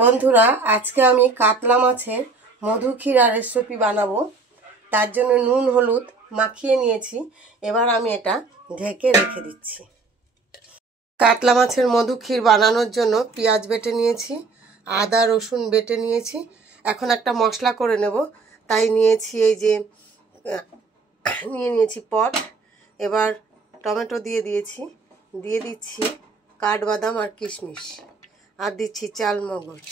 বন্ধুরা, আজকে আমি কাতলা মাছের মধু ক্ষীরা রেসিপি বানাবো। তার জন্য নুন হলুদ মাখিয়ে নিয়েছি। এবার আমি এটা ঢেকে রেখে দিচ্ছি। কাতলা মাছের মধু ক্ষীর বানানোর জন্য পেঁয়াজ বেটে নিয়েছি, আদা রসুন বেটে নিয়েছি। এখন একটা মশলা করে নেব, তাই নিয়েছি এই যে নিয়েছি পট। এবার টমেটো দিয়ে দিচ্ছি কাঠবাদাম আর কিশমিশ, আর দিচ্ছি চাল মগজ।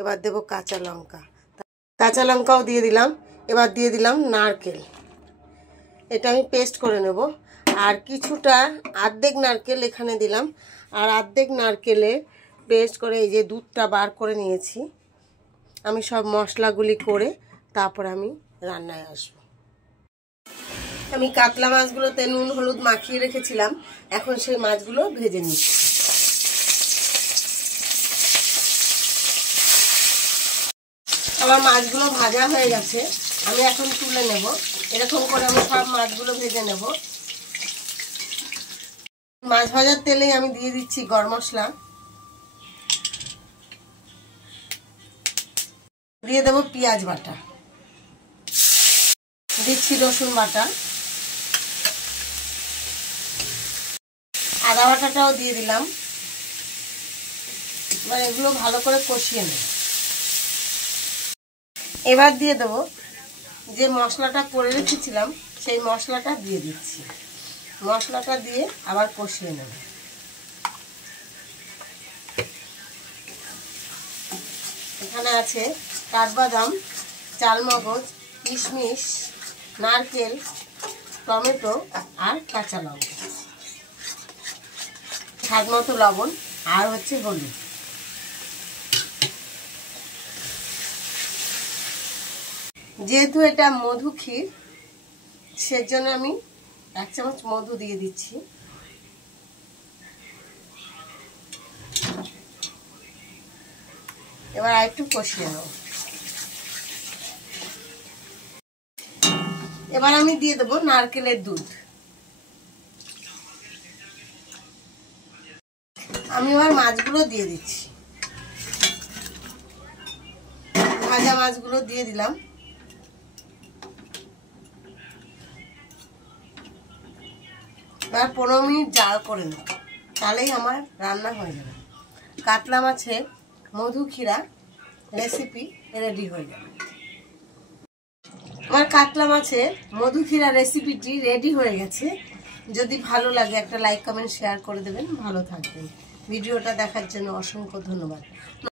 এবার দেব কাঁচা লঙ্কাও দিয়ে দিলাম। এবার দিয়ে দিলাম নারকেল, এটা আমি পেস্ট করে নেব। আর কিছুটা অর্ধেক নারকেল এখানে দিলাম, আর অর্ধেক নারকেলে পেস্ট করে এই যে দুধটা বার করে নিয়েছি। আমি সব মশলাগুলি করে তারপর আমি রান্নায় আসবো। আমি কাতলা মাছগুলোতে নুন হলুদ মাখিয়ে রেখেছিলাম, এখন সেই মাছগুলো ভেজে নিচ্ছি। আমার মাছগুলো ভাজা হয়ে গেছে, আমি এখন তুলে নেব। এরকম করে আমি সব মাছগুলো ভেজে নেব। মাছ ভাজার তেলেই আমি দিয়ে দিচ্ছি গরম মশলা, দিয়ে দেবো পেঁয়াজ বাটা, দিচ্ছি রসুন বাটা, আদা বাটাটাও দিয়ে দিলাম। এবার এগুলো ভালো করে কষিয়ে নেব। এবার দিয়ে দেবো যে মশলাটা করে রেখেছিলাম, সেই মশলাটা দিয়ে দিচ্ছি। মশলাটা দিয়ে আবার কষিয়ে নেব। এখানে আছে কাঠবাদাম, চালমগজ, কিশমিশ, নারকেল, টমেটো আর কাঁচা লঙ্কা, স্বাদ মতো লবণ, আর হচ্ছে হলুদ। যেহেতু এটা মধু ক্ষীর, সেজন্য আমি 1 চামচ মধু দিয়ে দিচ্ছি। এবার আরেকটু কষিয়ে নেব। এবার আমি দিয়ে দেবো নারকেলের দুধ। আমি এবার মাছগুলো দিয়ে দিচ্ছি। ভাজা মাছগুলো দিয়ে দিলাম। এবার 15 মিনিট জাল করে নেব, তাহলেই আমার রান্না হয়ে যাবে। কাতলা মাছের মধু ক্ষীরা রেসিপি রেডি হয়ে যাবে। আমার কাতলা মাছের মধু ক্ষীরা রেসিপিটি রেডি হয়ে গেছে। যদি ভালো লাগে একটা লাইক কমেন্ট শেয়ার করে দেবেন। ভালো থাকবেন। ভিডিওটা দেখার জন্য অসংখ্য ধন্যবাদ।